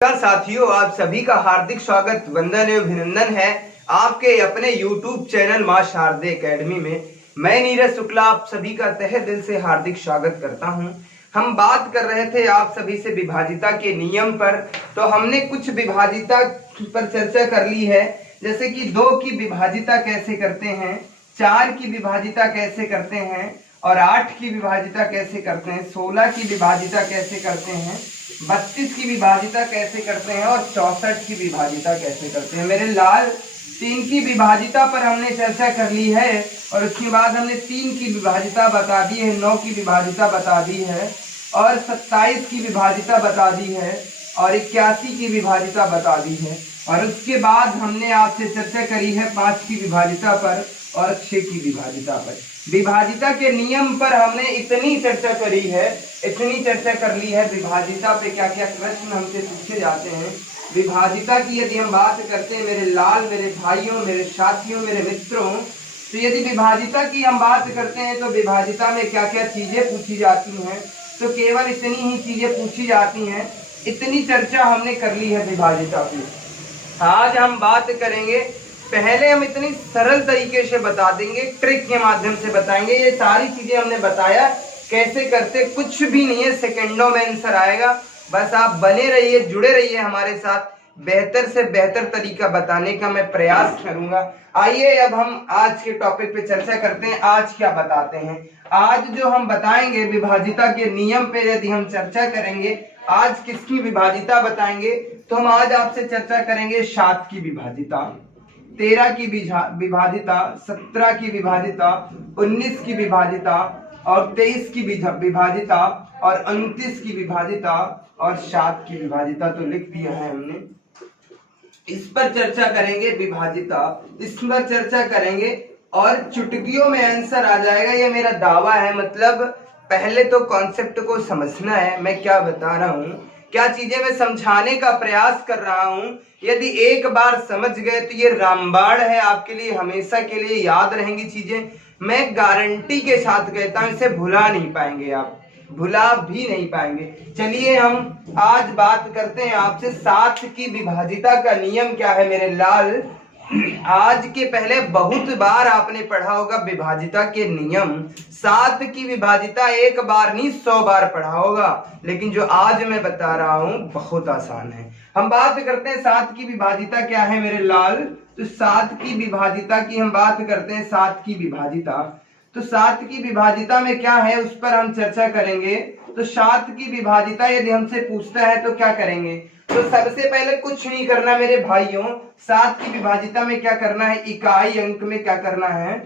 साथियों, आप सभी का हार्दिक स्वागत, वंदन एवं अभिनंदन है आपके अपने YouTube चैनल मां शारदे एकेडमी में। मैं नीरज शुक्ला आप सभी का तहे दिल से हार्दिक स्वागत करता हूं। हम बात कर रहे थे आप सभी से विभाजिता के नियम पर। तो हमने कुछ विभाजिता पर चर्चा कर ली है, जैसे कि 2 की विभाजिता कैसे करते हैं, 4 की विभाजिता कैसे करते हैं और 8 की विभाजिता कैसे करते हैं, 16 की विभाजिता कैसे करते हैं, 32 की विभाजिता कैसे करते हैं और 64 की विभाजिता कैसे करते हैं। मेरे लाल 3 की विभाजिता पर हमने चर्चा कर ली है और उसके बाद हमने 3 की विभाजिता बता दी है, 9 की विभाजिता बता दी है और 27 की विभाजिता बता दी है और 81 की विभाजिता बता दी है। और उसके बाद हमने आपसे चर्चा करी है 5 की विभाजिता पर और 6 की विभाजिता पर। विभाजिता के नियम पर हमने इतनी चर्चा करी है, इतनी चर्चा कर ली है। विभाजिता पे क्या क्या प्रश्न हमसे पूछे जाते हैं, विभाजिता की यदि हम बात करते हैं मेरे लाल, मेरे भाइयों, मेरे साथियों, मेरे मित्रों, तो यदि विभाजिता की हम बात करते हैं तो विभाजिता में क्या क्या चीजें पूछी जाती हैं, तो केवल इतनी ही चीजें पूछी जाती हैं। इतनी चर्चा हमने कर ली है विभाजिता की। आज हम बात करेंगे, पहले हम इतनी सरल तरीके से बता देंगे, ट्रिक के माध्यम से बताएंगे। ये सारी चीजें हमने बताया कैसे करते, कुछ भी नहीं है, सेकंडों में आंसर आएगा। बस आप बने रहिए, जुड़े रहिए हमारे साथ, बेहतर से बेहतर तरीका बताने का मैं प्रयास करूंगा। आइए अब हम आज के टॉपिक पे चर्चा करते हैं। आज क्या बताते हैं, आज जो हम बताएंगे विभाजिता के नियम पे यदि हम चर्चा करेंगे, आज किसकी विभाजिता बताएंगे, तो हम आज आपसे चर्चा करेंगे 7 की विभाजिता, 13 की विभाजिता, 17 की विभाजिता, 19 की विभाजिता और 23 की विभाजिता और 29 की विभाजिता और 7 की विभाजिता। तो लिख दिया है हमने, इस पर चर्चा करेंगे विभाजिता, इस पर चर्चा करेंगे और चुटकियों में आंसर आ जाएगा, ये मेरा दावा है। मतलब पहले तो कॉन्सेप्ट को समझना है, मैं क्या बता रहा हूँ, क्या चीजें मैं समझाने का प्रयास कर रहा हूँ। यदि एक बार समझ गए तो ये रामबाण है, आपके लिए हमेशा के लिए याद रहेंगी चीजें। मैं गारंटी के साथ कहता हूँ, इसे भुला नहीं पाएंगे आप, भुला भी नहीं पाएंगे। चलिए हम आज बात करते हैं आपसे 7 की विभाजिता का नियम क्या है मेरे लाल। आज के पहले बहुत बार आपने पढ़ा होगा विभाजिता के नियम। 7 की विभाजिता एक बार नहीं 100 बार पढ़ा होगा, लेकिन जो आज मैं बता रहा हूं बहुत आसान है। हम बात करते हैं 7 की विभाजिता क्या है मेरे लाल। तो 7 की विभाजिता की हम बात करते हैं, 7 की विभाजिता। तो 7 की विभाजिता में क्या है उस पर हम चर्चा करेंगे। तो 7 की विभाजिता यदि हमसे पूछता है तो क्या करेंगे, तो सबसे पहले कुछ नहीं करना मेरे भाइयों। 7 की विभाजिता में क्या करना है, इकाई अंक में क्या करना है,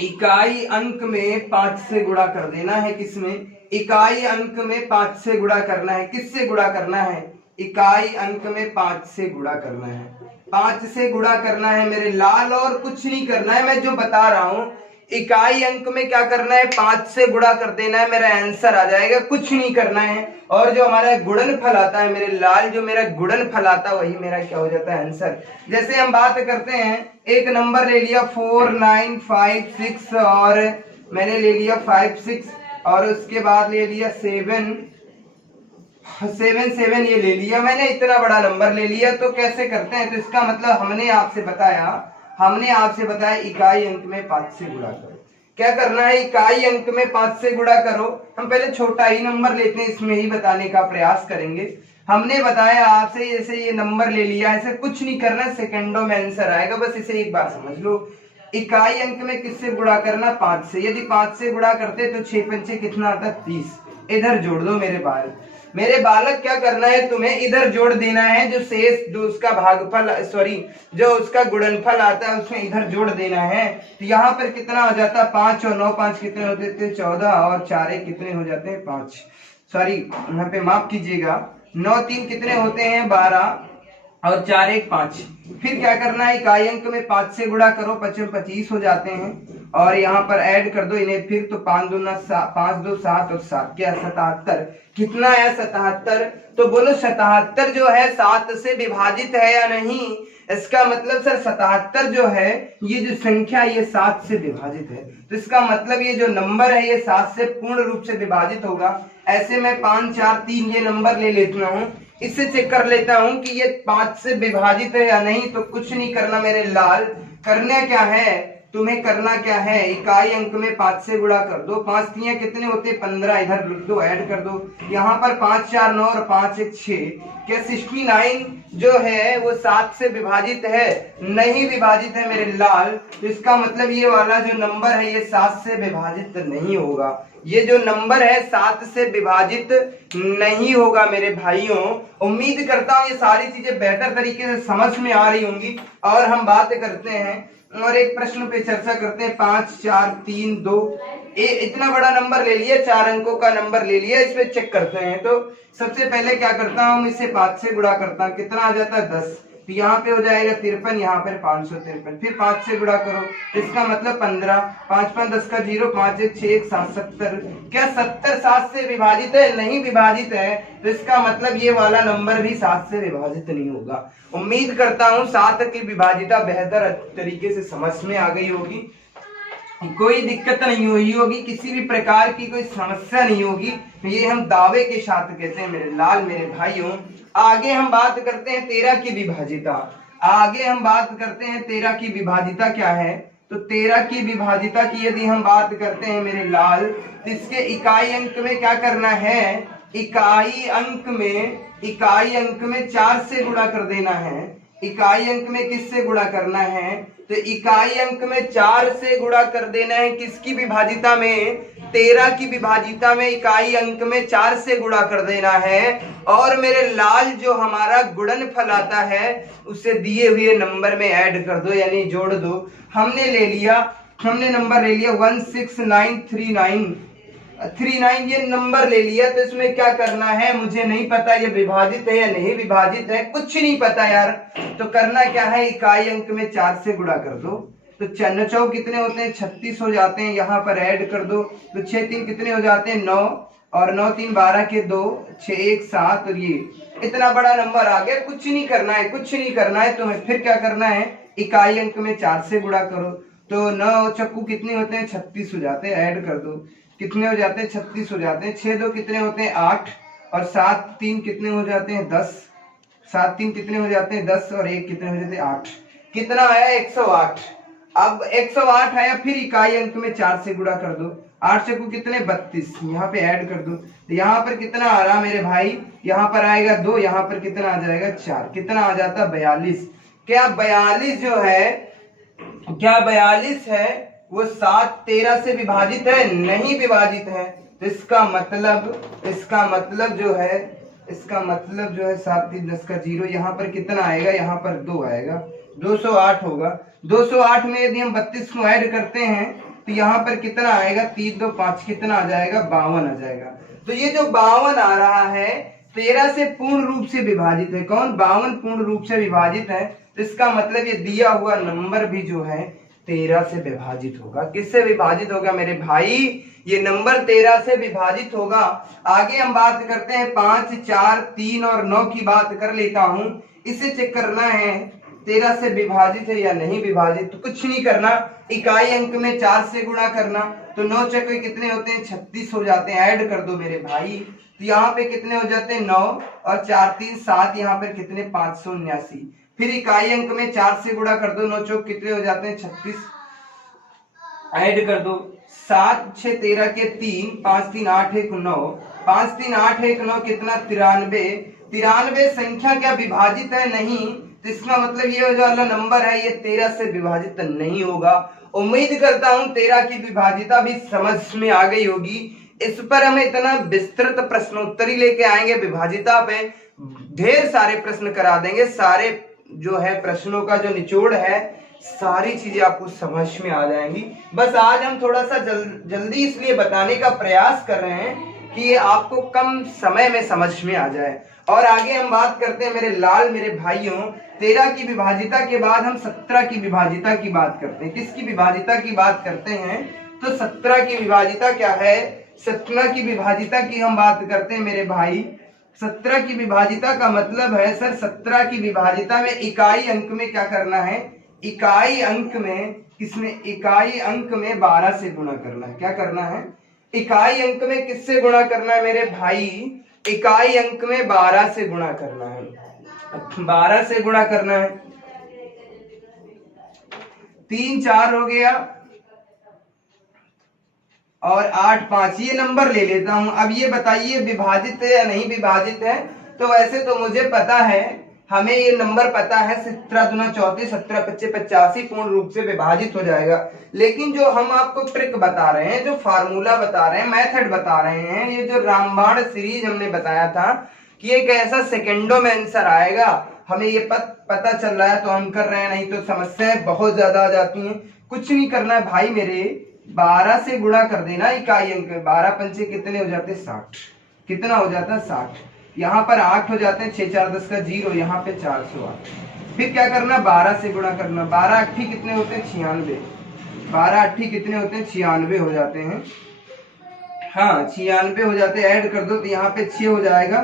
इकाई अंक में 5 से गुणा कर देना है। किसमें, इकाई अंक में 5 से गुणा करना है। किससे गुणा करना है, इकाई अंक में 5 से गुणा करना है, 5 से गुणा करना है मेरे लाल, और कुछ नहीं करना है। मैं जो बता रहा हूं, इकाई अंक में क्या करना है, 5 से गुणा कर देना है, मेरा आंसर आ जाएगा, कुछ नहीं करना है। और जो हमारा गुणनफल आता है मेरे लाल, जो मेरा गुणनफल आता है वही मेरा क्या हो जाता है, आंसर। जैसे हम बात करते हैं, एक नंबर ले लिया 4 9 5 6 और मैंने ले लिया 5 6 और उसके बाद ले लिया 7 7 7, ये ले लिया मैंने, इतना बड़ा नंबर ले लिया। तो कैसे करते हैं, तो इसका मतलब हमने आपसे बताया इकाई अंक में 5 से गुणा करो। क्या करना है, इकाई अंक में 5 से गुणा करो। हम पहले छोटा ही नंबर लेते हैं, इसमें ही बताने का प्रयास करेंगे। हमने बताया आपसे, जैसे ये नंबर ले लिया, ऐसे कुछ नहीं करना, सेकंडों में आंसर आएगा, बस इसे एक बार समझ लो। इकाई अंक में किससे गुणा करना, 5 से। यदि 5 से गुणा करते तो 6 पंचे कितना आता है, 30। इधर जोड़ दो मेरे बालक, क्या करना है तुम्हें, इधर जोड़ देना है, जो शेष, जो उसका भागफल, जो उसका गुणनफल आता है उसमें इधर जोड़ देना है। तो यहाँ पर कितना हो जाता है, 5 और 9 5 कितने होते थे, 14 और 4 कितने हो जाते हैं, 5। यहाँ पे माफ कीजिएगा, 9 3 कितने होते हैं, 12 और 4 1 5। फिर क्या करना है, इकाई अंक में 5 से गुणा करो, 25 25 हो जाते हैं और यहाँ पर ऐड कर दो इन्हें फिर, तो 5 2 7 और 7 क्या 77। कितना है, 77। तो बोलो 77 जो है 7 से विभाजित है या नहीं। इसका मतलब सर 77 जो है, ये जो संख्या ये 7 से विभाजित है, तो इसका मतलब ये जो नंबर है ये 7 से पूर्ण रूप से विभाजित होगा। ऐसे मैं 5 4 3 ये नंबर ले लेता हूँ, इससे चेक कर लेता हूं कि ये 5 से विभाजित है या नहीं। तो कुछ नहीं करना मेरे लाल, करना क्या है, तुम्हें करना क्या है, इकाई अंक में 5 से गुणा कर दो। 5 तियां कितने होते हैं 15, इधर लिख दो, ऐड कर दो। यहाँ पर 5 4 9 और 5 1 6। क्या 69 जो है वो 7 से विभाजित है? नहीं विभाजित है मेरे लाल। तो इसका मतलब ये वाला जो नंबर है ये 7 से विभाजित नहीं होगा। ये जो नंबर है 7 से विभाजित नहीं होगा मेरे भाइयों। उम्मीद करता हूं ये सारी चीजें बेहतर तरीके से समझ में आ रही होंगी। और हम बात करते हैं और एक प्रश्न पे चर्चा करते हैं। 5 4 3 2 इतना बड़ा नंबर ले लिया, 4 अंकों का नंबर ले लिया, इस पे चेक करते हैं। तो सबसे पहले क्या करता हूं, इसे 5 से गुणा करता हूं, कितना आ जाता है 10। तो यहाँ पे हो जाएगा 53, यहाँ पर 553। फिर 5 से गुणा करो, इसका मतलब 15, 5 5 10 का 0, 5 1 6 1 7 70। क्या 70 7 से विभाजित है? नहीं विभाजित है। तो इसका मतलब ये वाला नंबर भी 7 से विभाजित नहीं होगा। उम्मीद करता हूं 7 की विभाजिता बेहतर तरीके से समझ में आ गई होगी, कोई दिक्कत नहीं हुई होगी, किसी भी प्रकार की कोई समस्या नहीं होगी। ये हम दावे के साथ कहते हैं मेरे लाल मेरे भाइयों। आगे हम बात करते हैं 13 की विभाजिता। आगे हम बात करते हैं 13 की विभाजिता क्या है। तो 13 की विभाजिता की यदि हम बात करते हैं मेरे लाल, तो इसके इकाई अंक में क्या करना है, इकाई अंक में 4 से गुणा कर देना है। इकाई अंक में किससे गुणा करना है, तो इकाई अंक में 4 से गुणा कर देना है। किसकी विभाजिता में, 13 की विभाजिता में इकाई अंक में 4 से गुणा कर देना है। और मेरे लाल जो हमारा गुणनफल आता है उसे दिए हुए नंबर में ऐड कर दो, यानी जोड़ दो। हमने नंबर ले लिया 16939 ये नंबर ले लिया। तो इसमें क्या करना है, मुझे नहीं पता ये विभाजित है या नहीं विभाजित है, कुछ नहीं पता यार। तो करना क्या है, इकाई अंक में 4 से गुणा कर दो। तो 4 9 कितने होते हैं 36 हो जाते हैं, यहाँ पर ऐड कर दो। तो 6 3 कितने हो जाते हैं 9, और 9 3 12 के 2, 6 1 7। और ये इतना बड़ा नंबर आ गया। कुछ नहीं करना है, कुछ नहीं करना है तुम्हें। फिर क्या करना है, इकाई अंक में 4 से गुणा करो। तो 9 चक्कू कितने होते हैं 36 हो जाते हैं, ऐड कर दो। कितने हो जाते हैं 36 हो जाते हैं। 6 2 कितने होते हैं 8, और 7 3 कितने हो जाते हैं 10। 7 3 कितने हो जाते हैं 10, और 1 कितने हो जाते हैं 8। कितना आया 108। अब 108 आया, फिर इकाई अंक में 4 से गुणा कर दो। 8 चक्कू कितने 32, यहाँ पे ऐड कर दो। तो यहाँ पर कितना आ रहा मेरे भाई, यहाँ पर आएगा 2, यहाँ पर कितना आ जाएगा 4, कितना आ जाता 42। क्या 42 जो है, क्या 42 है वो 7 13 से विभाजित है? नहीं विभाजित है। तो इसका मतलब जो है 7 3 10 का 0, यहाँ पर कितना आएगा, यहाँ पर 2 आएगा, 208 होगा। 208 में यदि हम 32 को ऐड करते हैं तो यहाँ पर कितना आएगा, 3 2 5 कितना आ जाएगा 52 आ जाएगा। तो ये जो 52 आ रहा है 13 से पूर्ण रूप से विभाजित है। कौन, 52 पूर्ण रूप से विभाजित है। तो इसका मतलब ये दिया हुआ नंबर भी जो है 13 से विभाजित होगा। किससे विभाजित होगा मेरे भाई, ये नंबर 13 से विभाजित होगा। आगे हम बात करते हैं 5 4 3 और 9 की बात कर लेता हूं। इसे चेक करना है 13 से विभाजित है या नहीं विभाजित। तो कुछ नहीं करना, इकाई अंक में 4 से गुणा करना। तो 9 चक्के कितने होते हैं 36 हो जाते हैं, ऐड कर दो मेरे भाई। तो यहाँ पे कितने हो जाते हैं 9, और 4 3 7, यहाँ पे कितने 579। फिर इकाई अंक में 4 से गुणा कर दो। 9 चौक कितने हो जाते हैं 36, ऐड कर दो। 7 6 13 के 3, 5 3 8 1 9, 5 3 8 1 9 कितना 93। 93 संख्या क्या विभाजित है? नहीं। तो इसका मतलब ये जो वाला नंबर है ये 13 से विभाजित नहीं होगा। उम्मीद करता हूं 13 की विभाजिता भी समझ में आ गई होगी। इस पर हम इतना विस्तृत प्रश्नोत्तरी लेके आएंगे, विभाजिता पे ढेर सारे प्रश्न करा देंगे। सारे जो है प्रश्नों का जो निचोड़ है सारी चीजें आपको समझ में आ जाएंगी। बस आज हम थोड़ा सा जल्दी इसलिए बताने का प्रयास कर रहे हैं कि ये आपको कम समय में समझ में आ जाए। और आगे हम बात करते हैं मेरे लाल मेरे भाइयों, 13 की विभाजिता के बाद हम 17 की विभाजिता की बात करते हैं। किसकी विभाजिता की बात करते हैं? तो 17 की विभाजिता क्या है, 17 की विभाजिता की हम बात करते हैं मेरे भाई। 17 की विभाजिता का मतलब है सर 17 की विभाजिता में इकाई अंक में क्या करना है, इकाई अंक में किसमें, इकाई अंक में 12 से गुणा करना है। क्या करना है, इकाई अंक में किससे गुणा करना है मेरे भाई, इकाई अंक में 12 से गुणा करना है। 12 से गुणा करना है। 3 4 हो गया और 8 5, ये नंबर ले लेता हूं। अब ये बताइए विभाजित है या नहीं विभाजित है। तो वैसे तो मुझे पता है, हमें ये नंबर पता है 17 दूना 34, 17 25 85 पूर्ण रूप से विभाजित हो जाएगा। लेकिन जो हम आपको ट्रिक बता रहे हैं, जो फार्मूला बता रहे हैं, मेथड बता रहे हैं, ये जो रामबाण सीरीज हमने बताया था कि एक ऐसा सेकेंडों में आंसर आएगा, हमें ये पता चल रहा है तो हम कर रहे हैं, नहीं तो समस्याएं बहुत ज्यादा आ जाती हैं। कुछ नहीं करना है भाई मेरे, 12 से गुणा कर देना इकाई अंक में। 12 पंचे कितने हो जाते हैं 60। कितना हो जाता है 60। यहाँ पर 8 हो जाते हैं, 6 4 10 का 0, यहाँ पे 408। फिर क्या करना, 12 से गुणा करना। 12 8 कितने होते हैं 96। 12 8 कितने होते हैं 96 हो जाते हैं। हाँ 96 हो जाते हैं। ऐड कर दो तो यहाँ पे 6 हो जाएगा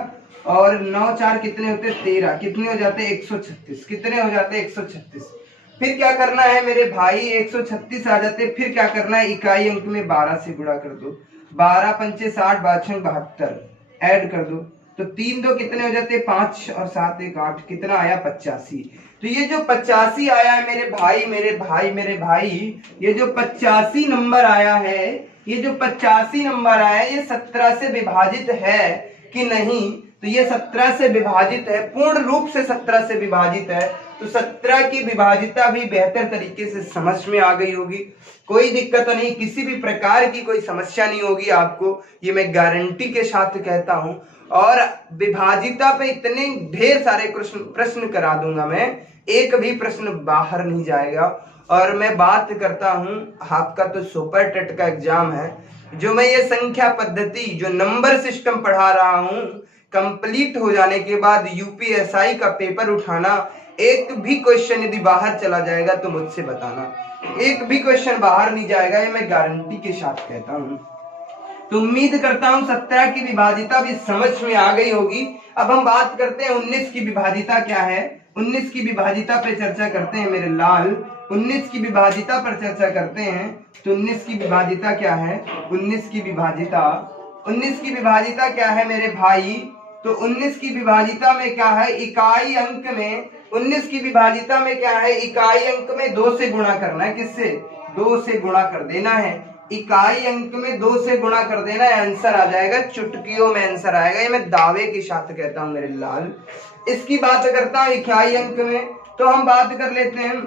और 9 4 कितने होते हैं 13। कितने हो जाते हैं 136। कितने हो जाते हैं 136। फिर क्या करना है मेरे भाई, 136 आ जाते हैं। फिर क्या करना है, इकाई अंक में 12 से गुणा कर दो। 12 पंचे 60, 12 72, ऐड कर दो तो 3 2 कितने हो जाते हैं 5 और 7 1 8, कितना आया 85। तो ये जो 85 आया है मेरे भाई मेरे भाई मेरे भाई, ये जो 85 नंबर आया है, ये जो 85 नंबर आया है, ये 17 से विभाजित है कि नहीं। तो ये 17 से विभाजित है, पूर्ण रूप से 17 से विभाजित है। तो 17 की विभाजिता भी बेहतर तरीके से समझ में आ गई होगी। कोई दिक्कत नहीं, किसी भी प्रकार की कोई समस्या नहीं होगी आपको, ये मैं गारंटी के साथ कहता हूं। और विभाजिता पे इतने ढेर सारे प्रश्न करा दूंगा मैं, एक भी प्रश्न बाहर नहीं जाएगा। और मैं बात करता हूं, आपका तो सुपर टेट का एग्जाम है, जो मैं ये संख्या पद्धति जो नंबर सिस्टम पढ़ा रहा हूं, कंप्लीट हो जाने के बाद यूपीएसआई का पेपर उठाना, एक भी क्वेश्चन यदि बाहर चला जाएगा तो मुझसे बताना, एक भी क्वेश्चन बाहर नहीं जाएगा, ये मैं गारंटी के साथ कहता हूं। तो उम्मीद करता हूं 17 की विभाजिता भी समझ में आ गई होगी। अब हम बात करते हैं 19 की विभाजिता क्या है। 19 की विभाजिता पर चर्चा करते हैं मेरे लाल। 19 की विभाजिता पर चर्चा करते हैं। तो 19 की विभाजिता क्या है, 19 की विभाजिता, 19 की विभाजिता क्या है मेरे भाई। तो 19 की विभाजिता में क्या है, इकाई अंक में, 19 की विभाजिता में क्या है, इकाई अंक में 2 से गुणा करना है। किससे, 2 से गुणा कर देना है। इकाई अंक में 2 से गुणा कर देना है, आंसर आ जाएगा, चुटकियों में आंसर आएगा। ये मैं दावे के साथ कहता हूं मेरे लाल। इसकी बात करता हूं इकाई अंक में, तो हम बात कर लेते हैं,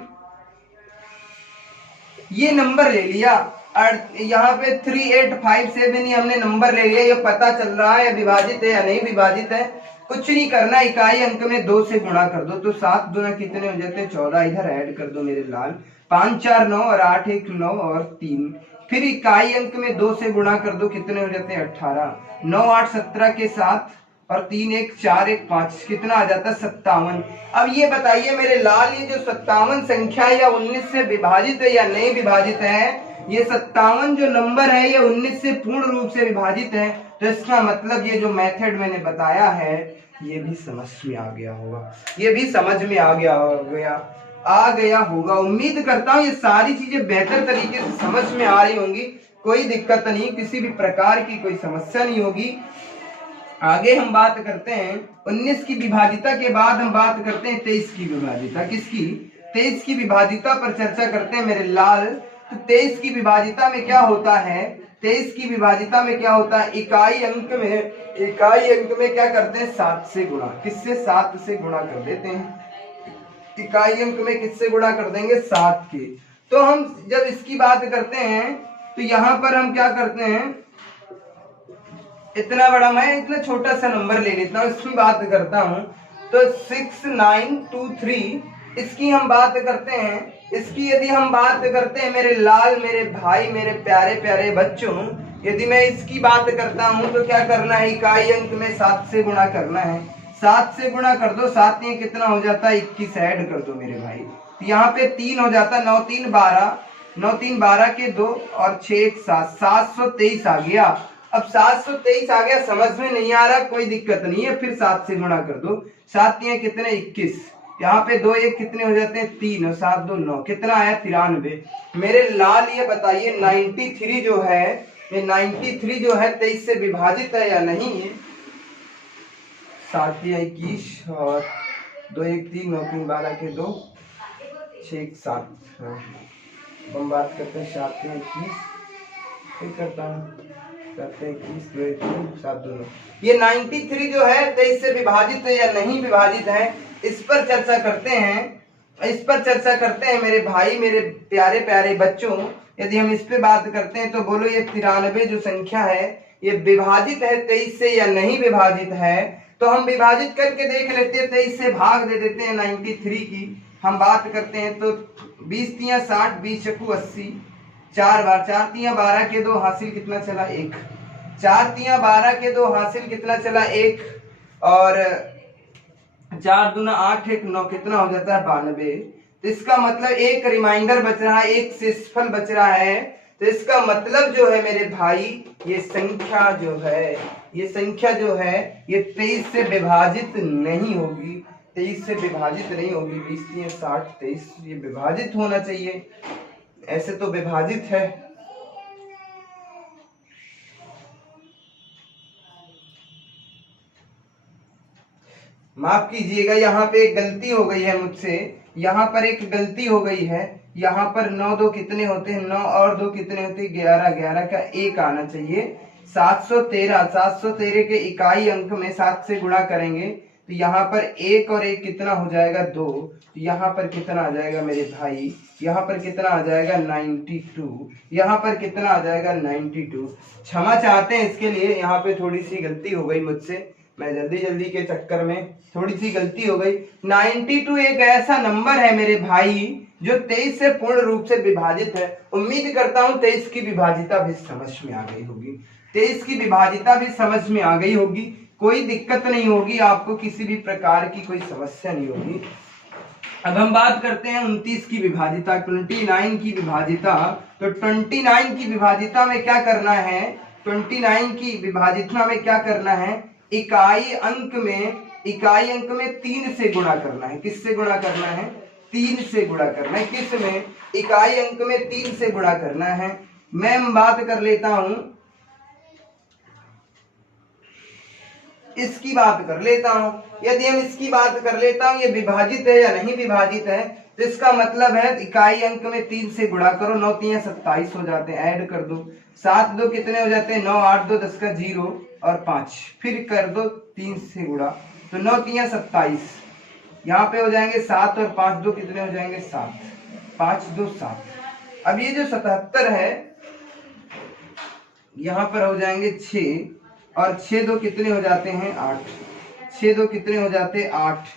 ये नंबर ले लिया, यहाँ पे 3857 ये हमने नंबर ले लिया। ये पता चल रहा है विभाजित है या नहीं विभाजित है। कुछ नहीं करना, इकाई अंक में 2 से गुणा कर दो तो 7 दूना कितने हो जाते हैं 14। इधर ऐड कर दो मेरे लाल, 5 4 9 और 8 1 9 और 3। फिर इकाई अंक में 2 से गुणा कर दो, कितने हो जाते हैं 18। 9 8 17 के 7 और 3 1 4 1 5, कितना आ जाता है 57। अब ये बताइए मेरे लाल, ये जो 57 संख्या या 19 से विभाजित है या नहीं विभाजित है। ये 57 जो नंबर है ये 19 से पूर्ण रूप से विभाजित है। तो इसका मतलब ये जो मेथड मैंने बताया है ये भी समझ में आ गया होगा, ये भी समझ में आ गया होगा। उम्मीद करता हूँ ये सारी चीजें बेहतर तरीके से समझ में आ रही होंगी, कोई दिक्कत नहीं, किसी भी प्रकार की कोई समस्या नहीं होगी। आगे हम बात करते हैं 19 की विभाजिता के बाद हम बात करते हैं 23 की विभाजिता। किसकी, 23 की विभाजिता पर चर्चा करते हैं मेरे लाल। तो 23 की विभाजिता में क्या होता है, 23 की विभाजिता में क्या होता है, इकाई अंक में क्या करते हैं 7 से गुणा। किससे, 7 से गुणा कर देते हैं। इकाई अंक में किससे गुणा कर देंगे, 7 के। तो हम जब इसकी बात करते हैं तो यहां पर हम क्या करते हैं, इतना बड़ा, मैं इतना छोटा सा नंबर ले लेता हूं, इसकी बात करता हूं। तो 6923, इसकी हम बात करते हैं। इसकी यदि हम बात करते हैं मेरे लाल, मेरे भाई, मेरे प्यारे प्यारे बच्चों, यदि मैं इसकी बात करता हूं तो क्या करना है, इकाई अंक में 7 से गुणा करना है। 7 से गुणा कर दो, 7 ये कितना हो जाता है 21, ऐड कर दो मेरे भाई। तो यहाँ पे 3 हो जाता है, 9 3 12, 9 3 12 के 2 और 6 1 7, 723 आ गया। अब 723 आ गया, समझ में नहीं आ रहा, कोई दिक्कत नहीं है, फिर 7 से गुणा कर दो। 7 ये कितने 21, यहाँ पे 2 1 कितने हो जाते हैं 3 और 7 2 9, कितना आया 93। मेरे लाल ये बताइए 93 जो है, ये 93 जो है 23 से विभाजित है या नहीं है। 7 या 21 और 2 1 3 9 3 12 के 2 6 1 7। हाँ, हम बात करते हैं 7 या 21, फिर करता हूँ, करते हैं 21 2 1 3 7 2 9। ये 93 जो है 23 से विभाजित है या नहीं विभाजित है, इस पर चर्चा करते हैं। इस पर चर्चा करते हैं मेरे भाई, मेरे प्यारे प्यारे बच्चों। यदि हम इस पे बात करते हैं तो बोलो ये 93 जो संख्या है ये विभाजित है 23 से या नहीं विभाजित है। तो हम विभाजित करके देख लेते हैं, 23 से भाग दे देते हैं 93 की। हम बात करते हैं तो 20 तियां 60, 20 चक्कू 80, 4 बार 4 तियां 12 के 2 हासिल कितना चला 1, 4 तियां 12 के 2 हासिल कितना चला 1, और 4 दूना 8 1 9 कितना हो जाता है 92। तो इसका मतलब एक रिमाइंडर बच रहा है, एक शेषफल बच रहा है। तो इसका मतलब जो है मेरे भाई ये संख्या जो है, ये संख्या जो है ये 23 से विभाजित नहीं होगी, 23 से विभाजित नहीं होगी। 20 3 60 23 ये विभाजित होना चाहिए, ऐसे तो विभाजित है। माफ कीजिएगा, यहाँ पे एक गलती हो गई है मुझसे, यहाँ पर एक गलती हो गई है। यहाँ पर 9 2 कितने होते हैं, 9 और 2 कितने होते हैं 11, 11 का 1 आना चाहिए। 713, 713 के इकाई अंक में 7 से गुणा करेंगे तो यहाँ पर 1 और 1 कितना हो जाएगा 2। तो यहाँ पर कितना आ जाएगा मेरे भाई, यहाँ पर कितना आ जाएगा 92, यहाँ पर कितना आ जाएगा 92। क्षमा चाहते हैं इसके लिए, यहाँ पे थोड़ी सी गलती हो गई मुझसे, मैं जल्दी जल्दी के चक्कर में थोड़ी सी गलती हो गई। 92 एक ऐसा नंबर है मेरे भाई जो 23 से पूर्ण रूप से विभाजित है। उम्मीद करता हूं 23 की विभाजिता भी समझ में आ गई होगी, 23 की विभाजिता भी समझ में आ गई होगी। कोई दिक्कत नहीं होगी, आपको किसी भी प्रकार की कोई समस्या नहीं होगी। अब हम बात करते हैं 29 की विभाजिता, 29 की विभाजिता। तो 29 की विभाजिता में क्या करना है, 29 की विभाजिता में क्या करना है, इकाई अंक में 3 से गुणा करना है। किससे गुणा करना है, 3 से गुणा करना है। किस में, इकाई अंक में 3 से गुणा करना है। मैं बात कर लेता हूं, इसकी बात कर लेता हूं। यदि हम इसकी बात कर लेता हूं, ये विभाजित है या नहीं विभाजित है, तो इसका मतलब है इकाई अंक में 3 से गुणा करो, 9 3 27 हो जाते हैं, ऐड कर दो, 7 2 कितने हो जाते हैं 9, 8 2 10 का 0 और 5, फिर कर दो 3 से गुणा, तो 9 3 27, यहाँ पे हो जाएंगे 7 और 5 2 कितने हो जाएंगे 7, 5 2 7। अब ये जो 77 है यहाँ पर हो जाएंगे 6 और 6 2 कितने हो जाते हैं 8, 6 2 कितने हो जाते हैं 8।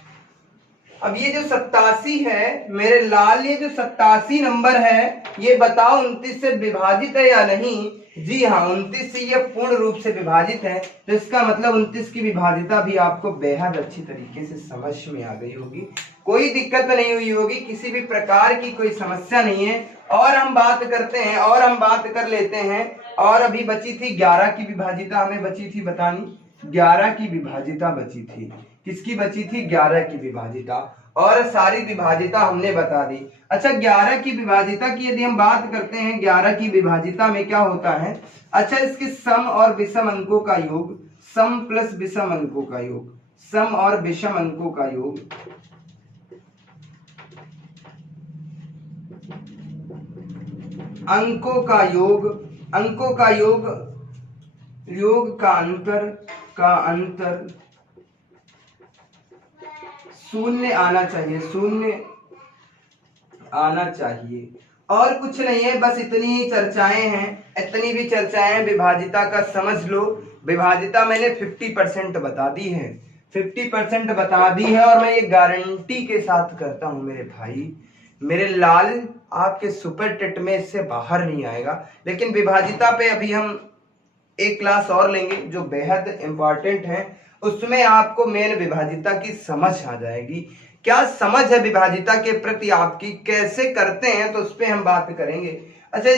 अब ये जो 87 है मेरे लाल, ये जो 87 नंबर है ये बताओ 29 से विभाजित है या नहीं। जी हाँ, 29 से ये पूर्ण रूप से विभाजित है। तो इसका मतलब 29 की विभाजिता भी आपको बेहद अच्छी तरीके से समझ में आ गई होगी, कोई दिक्कत नहीं हुई होगी, किसी भी प्रकार की कोई समस्या नहीं है। और हम बात करते हैं, और हम बात कर लेते हैं, और अभी बची थी 11 की विभाजिता, हमें बची थी बतानी, 11 की विभाजिता बची थी। किसकी बची थी, 11 की विभाजिता, और सारी विभाजिता हमने बता दी। अच्छा, 11 की विभाजिता की यदि हम बात करते हैं, 11 की विभाजिता में क्या होता है, अच्छा इसके सम और विषम अंकों का योग, सम प्लस विषम अंकों का योग, सम और विषम अंकों का योग, अंकों का योग, अंकों का योग, योग का अंतर शून्य आना चाहिए, शून्य आना चाहिए। और कुछ नहीं है, बस इतनी ही चर्चाएं हैं, इतनी भी चर्चाएं विभाजिता का समझ लो। विभाजिता मैंने 50% बता दी है, 50% बता दी है, और मैं ये गारंटी के साथ करता हूं मेरे भाई, मेरे लाल, आपके सुपर टेट में इससे बाहर नहीं आएगा। लेकिन विभाजिता पे अभी हम एक क्लास और लेंगे जो बेहद इंपॉर्टेंट है, उसमें आपको मेन विभाजिता की समझ आ जाएगी। क्या समझ है विभाजिता के प्रति आपकी, कैसे करते हैं, तो उस पर हम बात करेंगे। अच्छा,